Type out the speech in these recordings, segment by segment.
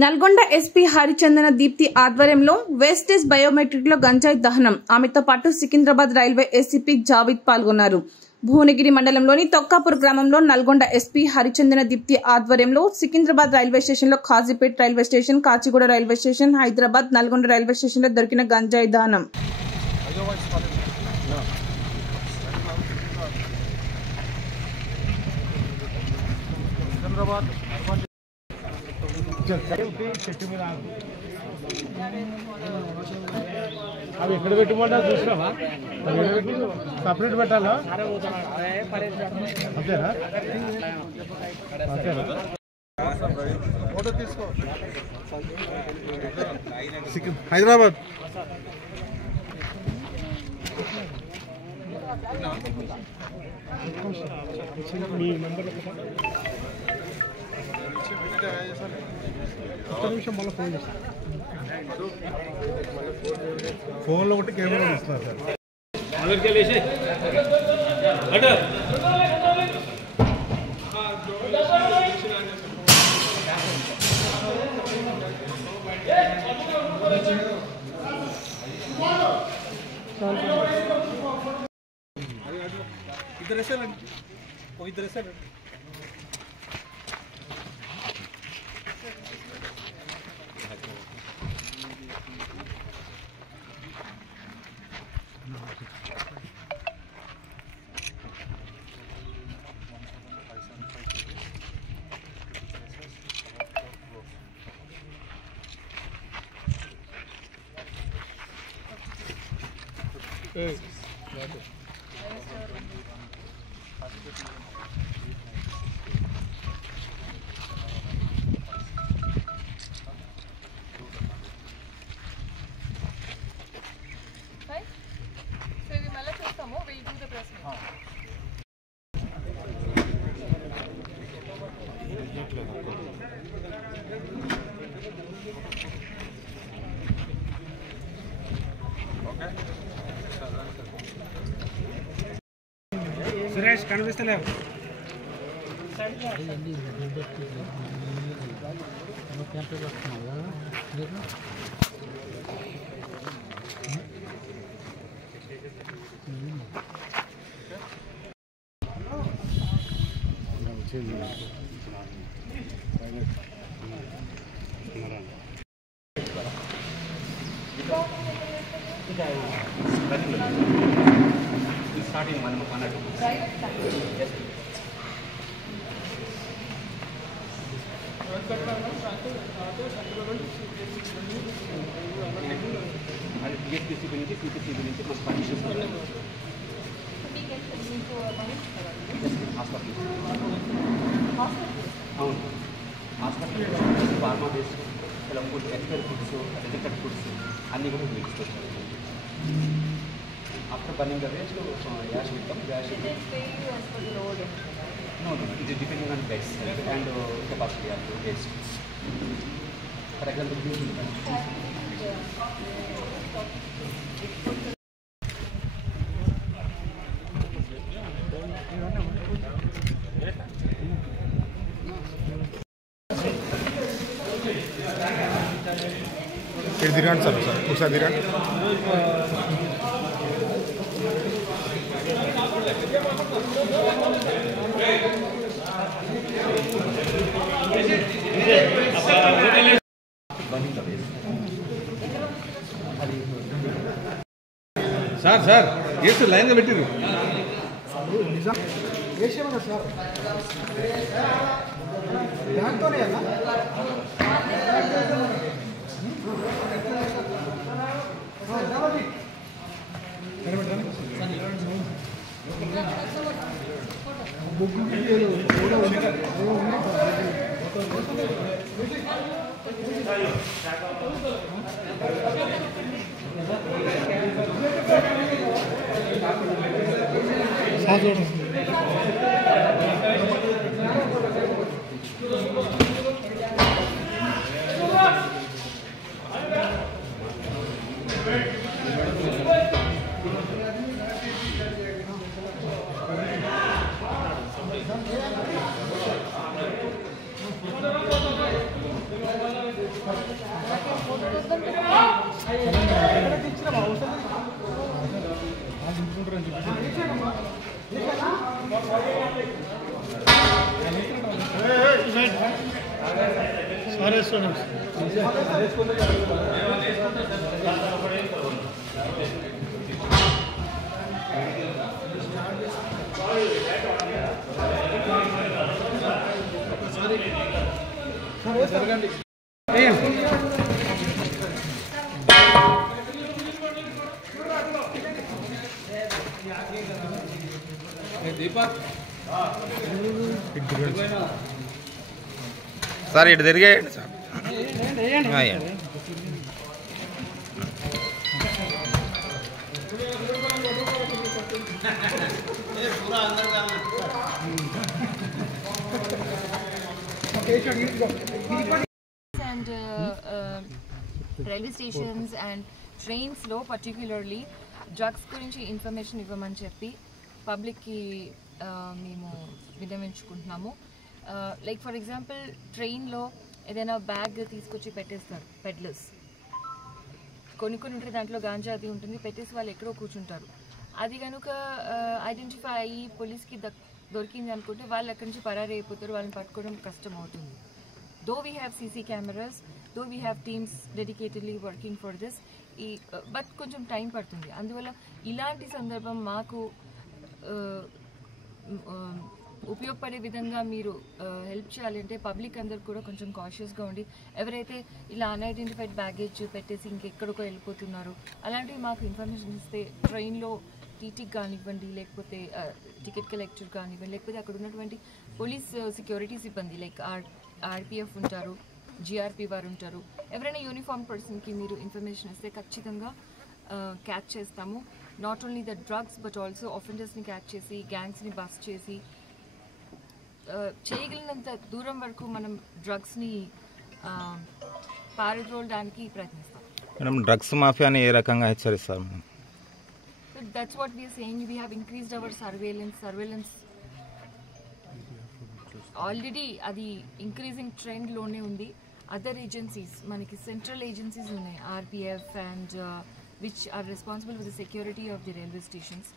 Nalgonda SP హరిచందన దీప్తి ఆధ్వర్యంలో wastage biometric లో గంజాయి దహనం. ఆమెతో పాటు సికింద్రాబాద్ రైల్వే ఏసీపీ జావిద్ పాల్గొన్నారు. భువనగిరి మండలంలోని తొక్కాపూర్ గ్రామంలో నల్గొండ ఎస్పీ హరిచందన దీప్తి ఆధ్వర్యంలో సికింద్రాబాద్ రైల్వే స్టేషన్ లో Kazipet railway station, Kacheguda railway station, Hyderabad, Nalgonda railway station లో దొరికిన గంజాయి దహనం. అవి ఎక్కడ పెట్టుకుంటా చూసినావా? సపరేట్ పెట్టాలా? అంతేనా? అంతేనా? ఫోటో తీసుకో. హైదరాబాద్ మీ నంబర్ ఒక్క నిమిషం మళ్ళీ ఫోన్ చేస్తాను. ఫోన్లో ఒకటి కెమెరా ఇస్తున్నారు సార్. इधर ऐसे वो इधर ऐसे Suresh కనిపిస్తలేవు. starting one or two. Right. Yes. And PSPC నుంచి CPC నుంచి plus partitions ఉన్నాయి. హాస్పిటల్ అవును హాస్పిటల్ ఫార్మా బేస్డ్ ఇలా food expire foods rejected foods అన్నీ కూడా మిక్స్ చేస్తారు. After burning the waste, ash will come. The ash will come. No, it is depending on beds and capacity of the waste. For example, ఇది తిరగండి sir, ఒకసారి తిరగండి. Sir sir ఏసు లైన్గా పెట్టిరు sir దాంతోనే కదా సార్ ఇటు తిరిగేయండి sir. And railway stations and trains లో పర్టిక్యులర్లీ డ్రగ్స్ గురించి ఇన్ఫర్మేషన్ ఇవ్వమని చెప్పి పబ్లిక్కి మేము విన్నవించుకుంటున్నాము. లైక్ ఫర్ ఎగ్జాంపుల్ ట్రైన్లో ఏదైనా బ్యాగ్ తీసుకొచ్చి పెట్టేస్తారు పెడ్లర్స్. కొన్ని ఉంటుంది, దాంట్లో గాంజా అది ఉంటుంది, పెట్టేసి వాళ్ళు ఎక్కడో కూర్చుంటారు. అది కనుక ఐడెంటిఫై అయ్యి పోలీస్కి దొరికింది అనుకుంటే వాళ్ళు ఎక్కడి నుంచి పరారీ అయిపోతారు, వాళ్ళని పట్టుకోవడం కష్టం అవుతుంది. Though we have CC cameras, though we have teams dedicatedly working for this, but కొంచెం టైం పడుతుంది. అందువల్ల ఇలాంటి సందర్భం మాకు ఉపయోగపడే విధంగా మీరు హెల్ప్ చేయాలంటే పబ్లిక్ అందరు కూడా కొంచెం కాషియస్గా ఉండి, ఎవరైతే ఇలా అన్ఐడెంటిఫైడ్ బ్యాగేజ్ పెట్టేసి ఇంకెక్కడికో వెళ్ళిపోతున్నారు అలాంటివి మాకు ఇన్ఫర్మేషన్ ఇస్తే ట్రైన్లో టీటీకి కానివ్వండి, లేకపోతే టికెట్ కలెక్టర్ కానివ్వండి, లేకపోతే అక్కడ ఉన్నటువంటి పోలీస్ సెక్యూరిటీ సిబ్బంది లైక్ ఆర్పిఎఫ్ ఉంటారు, జిఆర్పి వారు ఉంటారు, ఎవరైనా యూనిఫామ్ పర్సన్కి మీరు ఇన్ఫర్మేషన్ ఇస్తే ఖచ్చితంగా క్యాచ్ చేస్తాము. Not only the drugs but also ఆఫెండర్స్ని క్యాచ్ చేసి గ్యాంగ్స్ని బస్ట్ చేసి చేయగలిగినంత దూరం వరకు మనం డ్రగ్స్ని పారద్రోలడానికి ప్రయత్నిస్తాం. మేడం డ్రగ్స్ మాఫియాని ఏ రకంగా హెచ్చరిస్తారు? That's what we are saying. We have increased our surveillance already. అది ఇంక్రీజింగ్ ట్రెండ్లోనే ఉంది. అదర్ ఏజెన్సీస్, మనకి సెంట్రల్ ఏజెన్సీస్ ఉన్నాయి, RPF and which are responsible for the security of the railway stations,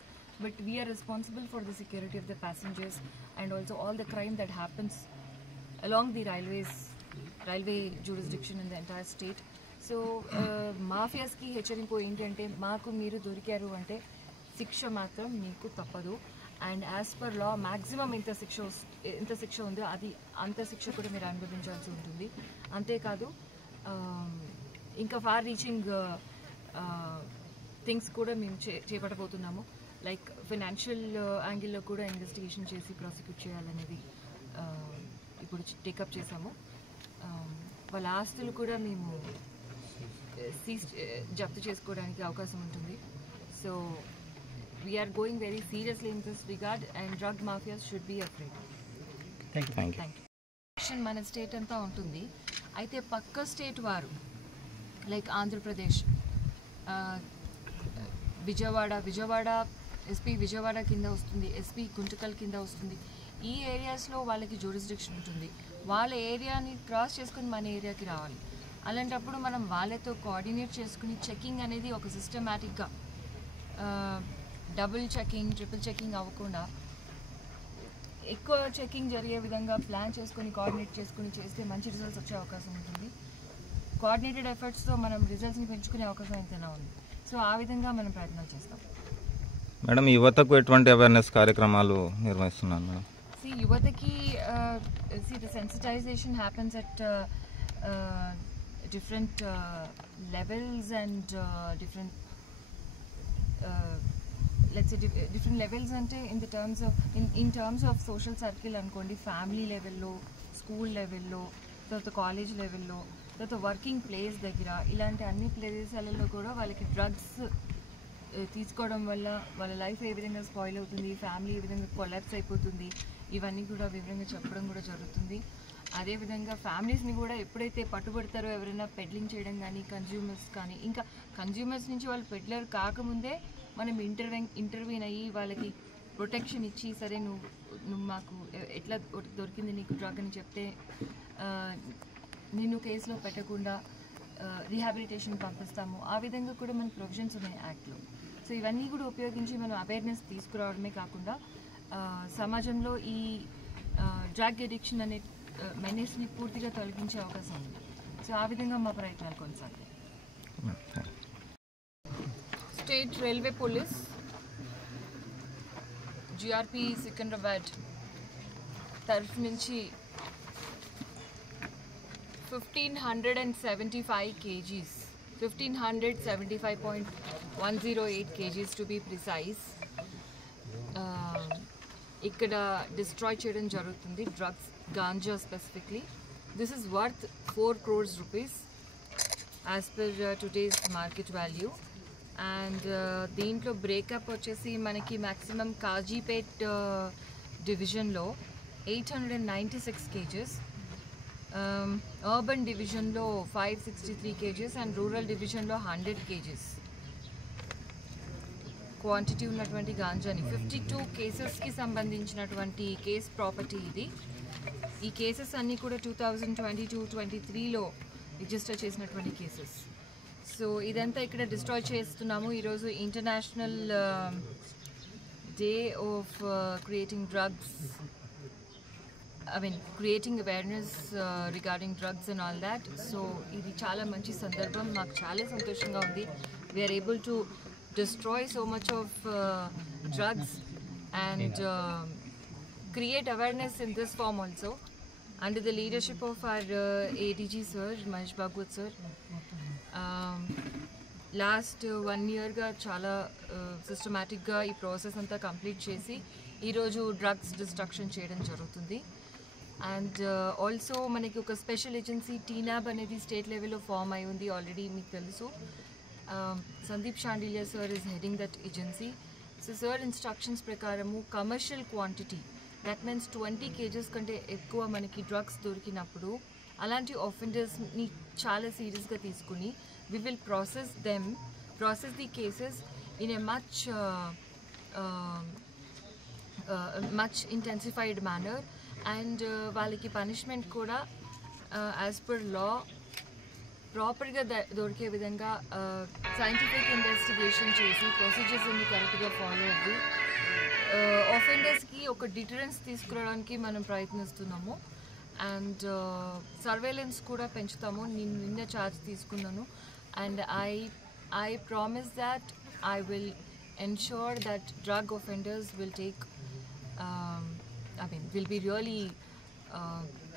but we are responsible for the security of the passengers and also all the crime that happens along the railway jurisdiction in the entire state. So మాఫియాస్కి హెచ్చరింపు ఏంటంటే, మాకు మీరు దొరికారు అంటే శిక్ష మాత్రం మీకు తప్పదు. And as per law maximum ఎంత శిక్ష ఉందో అది అంత శిక్ష కూడా మీరు అనుభవించాల్సి ఉంటుంది. అంతేకాదు ఇంకా ఫార్ రీచింగ్ థింగ్స్ కూడా మేము చేపట్టబోతున్నాము. లైక్ ఫైనాన్షియల్ యాంగిల్లో కూడా ఇన్వెస్టిగేషన్ చేసి ప్రాసిక్యూట్ చేయాలనేది ఇప్పుడు టేకప్ చేసాము. వాళ్ళ ఆస్తులు కూడా మేము జప్తు చేసుకోవడానికి అవకాశం ఉంటుంది. So we are going very seriously in this regard and drug mafias should be afraid. Thank you. మన స్టేట్ అంతా ఉంటుంది, అయితే పక్క స్టేట్ వారు లైక్ ఆంధ్రప్రదేశ్, విజయవాడ ఎస్పీ విజయవాడ కింద వస్తుంది, ఎస్పీ గుంటకల్ కింద వస్తుంది. ఈ ఏరియాస్లో వాళ్ళకి జ్యూరిస్డిక్షన్ ఉంటుంది. వాళ్ళ ఏరియాని క్రాస్ చేసుకుని మన ఏరియాకి రావాలి. అలాంటప్పుడు మనం వాళ్ళతో కోఆర్డినేట్ చేసుకుని చెకింగ్ అనేది ఒక సిస్టమేటిక్గా డబుల్ చెకింగ్, ట్రిపుల్ చెకింగ్ అవ్వకుండా ఎక్కువ చెకింగ్ జరిగే విధంగా ప్లాన్ చేసుకుని కోఆర్డినేట్ చేసుకుని చేస్తే మంచి రిజల్ట్స్ వచ్చే అవకాశం ఉంటుంది. కోఆర్డినేటెడ్ ఎఫర్ట్స్తో మనం రిజల్ట్స్ని పెంచుకునే అవకాశం ఎంతైనా ఉంది. సో ఆ విధంగా మనం ప్రయత్నాలు చేస్తాం. మేడం యువతకు ఎటువంటి అవేర్నెస్ కార్యక్రమాలు నిర్వహిస్తున్నారు మేడం? యువతకి the sensitization happens at different levels and different let's say different levels ante in terms of social circle anukondi, family level lo, school level lo, తర్వాత కాలేజ్ లెవెల్లో, తర్వాత వర్కింగ్ ప్లేస్ దగ్గర, ఇలాంటి అన్ని ప్రదేశాలలో కూడా వాళ్ళకి డ్రగ్స్ తీసుకోవడం వల్ల వాళ్ళ లైఫ్ ఏ విధంగా స్పాయిల్ అవుతుంది, ఫ్యామిలీ ఏ విధంగా కొలాప్స్ అయిపోతుంది, ఇవన్నీ కూడా వివరంగా చెప్పడం కూడా జరుగుతుంది. అదేవిధంగా ఫ్యామిలీస్ని కూడా ఎప్పుడైతే పట్టుబడతారో ఎవరైనా పెడ్లింగ్ చేయడం కానీ, కన్జ్యూమర్స్ కానీ, ఇంకా కన్జ్యూమర్స్ నుంచి వాళ్ళు పెడ్లర్ కాకముందే మనం ఇంటర్వ్యూన్ అయ్యి వాళ్ళకి ప్రొటెక్షన్ ఇచ్చి, సరే నువ్వు మాకు ఎట్లా దొరికింది నీకు డ్రగ్ అని చెప్తే నిన్ను కేసులో పెట్టకుండా రీహాబిలిటేషన్ పంపిస్తాము. ఆ విధంగా కూడా మన ప్రొవిజన్స్ ఉన్నాయి యాక్ట్లో. సో ఇవన్నీ కూడా ఉపయోగించి మనం అవేర్నెస్ తీసుకురావడమే కాకుండా సమాజంలో ఈ డ్రగ్ అడిక్షన్ అనే మెనేస్ని పూర్తిగా తొలగించే అవకాశం ఉంది. సో ఆ విధంగా మా ప్రయత్నాలు కొనసాగుతాయి. State railway police GRP Secunderabad తరఫు నుంచి 1575 kgs, 1575.108 kgs to be precise, ఇక్కడ డిస్ట్రాయ్ చేయడం జరుగుతుంది. Drugs, ganja specifically. This is worth 4 crores rupees as per today's market value. And దీంట్లో బ్రేకప్ వచ్చేసి మనకి మ్యాక్సిమం కాజీపేట్ డివిజన్లో 896 kgs, అర్బన్ డివిజన్లో 563 kgs అండ్ రూరల్ డివిజన్లో 100 kgs క్వాంటిటీ ఉన్నటువంటి గాంజాని 52 కేసెస్కి సంబంధించినటువంటి కేస్ ప్రాపర్టీ ఇది. ఈ కేసెస్ అన్నీ కూడా 2022-23లో రిజిస్టర్ చేసినటువంటి కేసెస్. సో ఇదంతా ఇక్కడ డిస్ట్రాయ్ చేస్తున్నాము. ఈరోజు international day of creating drugs, creating awareness regarding drugs and all that. So ఇది చాలా మంచి సందర్భం, మాకు చాలా సంతోషంగా ఉంది. We are able to destroy so much of drugs and create awareness in this form also under the leadership of our ADG sir, Mahesh Bhagwat sir. Last 1 yearగా చాలా సిస్టమాటిక్గా ఈ ప్రాసెస్ అంతా కంప్లీట్ చేసి ఈరోజు డ్రగ్స్ డిస్ట్రక్షన్ చేయడం జరుగుతుంది. And also మనకి ఒక special agency టీనాబ్ అనేది స్టేట్ లెవెల్లో ఫామ్ అయి ఉంది ఆల్రెడీ, మీకు తెలుసు. Sandeep Shandilya sir is heading that agency. So sir instructions ప్రకారము commercial quantity, that means 20 kgs కంటే ఎక్కువ మనకి డ్రగ్స్ దొరికినప్పుడు అలాంటి ఆఫెండర్స్ని చాలా సీరియస్గా తీసుకుని we will process the cases in a much intensified manner, and వాళ్ళకి పనిష్మెంట్ కూడా యాజ్ పర్ లా ప్రాపర్గా దొరికే విధంగా సైంటిఫిక్ ఇన్వెస్టిగేషన్ చేసి ప్రొసీజర్స్ అన్ని కరెక్ట్గా ఫాలో అవ్వి ఆఫెండర్స్కి ఒక డిటరెన్స్ తీసుకురావడానికి మనం ప్రయత్నిస్తున్నాము. అండ్ సర్వేలెన్స్ కూడా పెంచుతాము. నేను నిన్న ఛార్జ్ తీసుకున్నాను. And I promise that I will ensure that drug offenders will take, will be really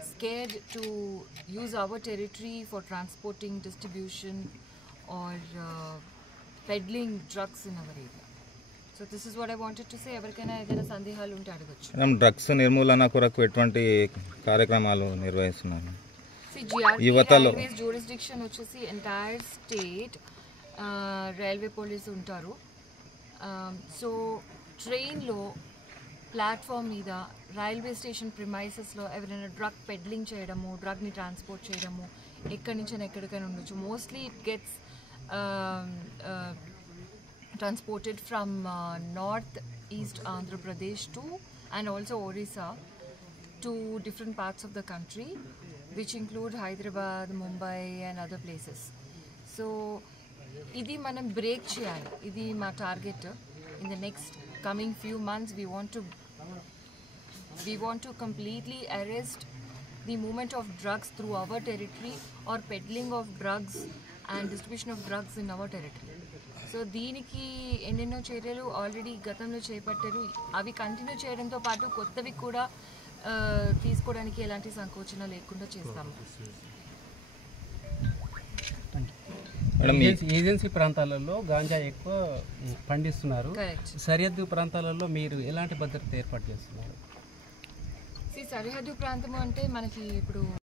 scared to use our territory for transporting, distribution or peddling drugs in our area. So this is what I wanted to say. ఎవరికైనా ఏదైనా సందేహాలు ఉంటే అడగచ్చు. Drugs నిర్మూలన కొరకు ఎటువంటి కార్యక్రమాలు నిర్వహిస్తున్నారు? రైల్వేస్ జ్యూరిస్డిక్షన్ వచ్చేసి ఎంటైర్ స్టేట్ రైల్వే పోలీస్ ఉంటారు. సో ట్రైన్లో ప్లాట్ఫామ్ మీద రైల్వే స్టేషన్ ప్రిమైసెస్లో ఎవరైనా డ్రగ్ పెడ్లింగ్ చేయడము, డ్రగ్ని ట్రాన్స్పోర్ట్ చేయడము ఎక్కడి నుంచి ఎక్కడికైనా ఉండొచ్చు. Mostly it gets transported from north east Andhra Pradesh to and also Orissa to different parts of the country, which include Hyderabad, Mumbai and other places. So idi manam break cheyali, idi ma target. In the next coming few months we want to completely arrest the movement of drugs through our territory or peddling of drugs and distribution of drugs in our territory. So దీనికి ఎన్నెన్నో చర్యలు already గతంలో చేపట్టారు. అవి continue చేయడంతో పాటు కొత్తవి కూడా తీసుకోవడానికి ఎలాంటి సంకోచన లేకుండా చేస్తాము. ఏజెన్సీ ప్రాంతాలలో గాంజా ఎక్కువ పండిస్తున్నారు. సరిహద్దు ప్రాంతాలలో మీరు ఎలాంటి భద్రత ఏర్పాటు చేస్తున్నారు? సరిహద్దు ప్రాంతం అంటే మనకి ఇప్పుడు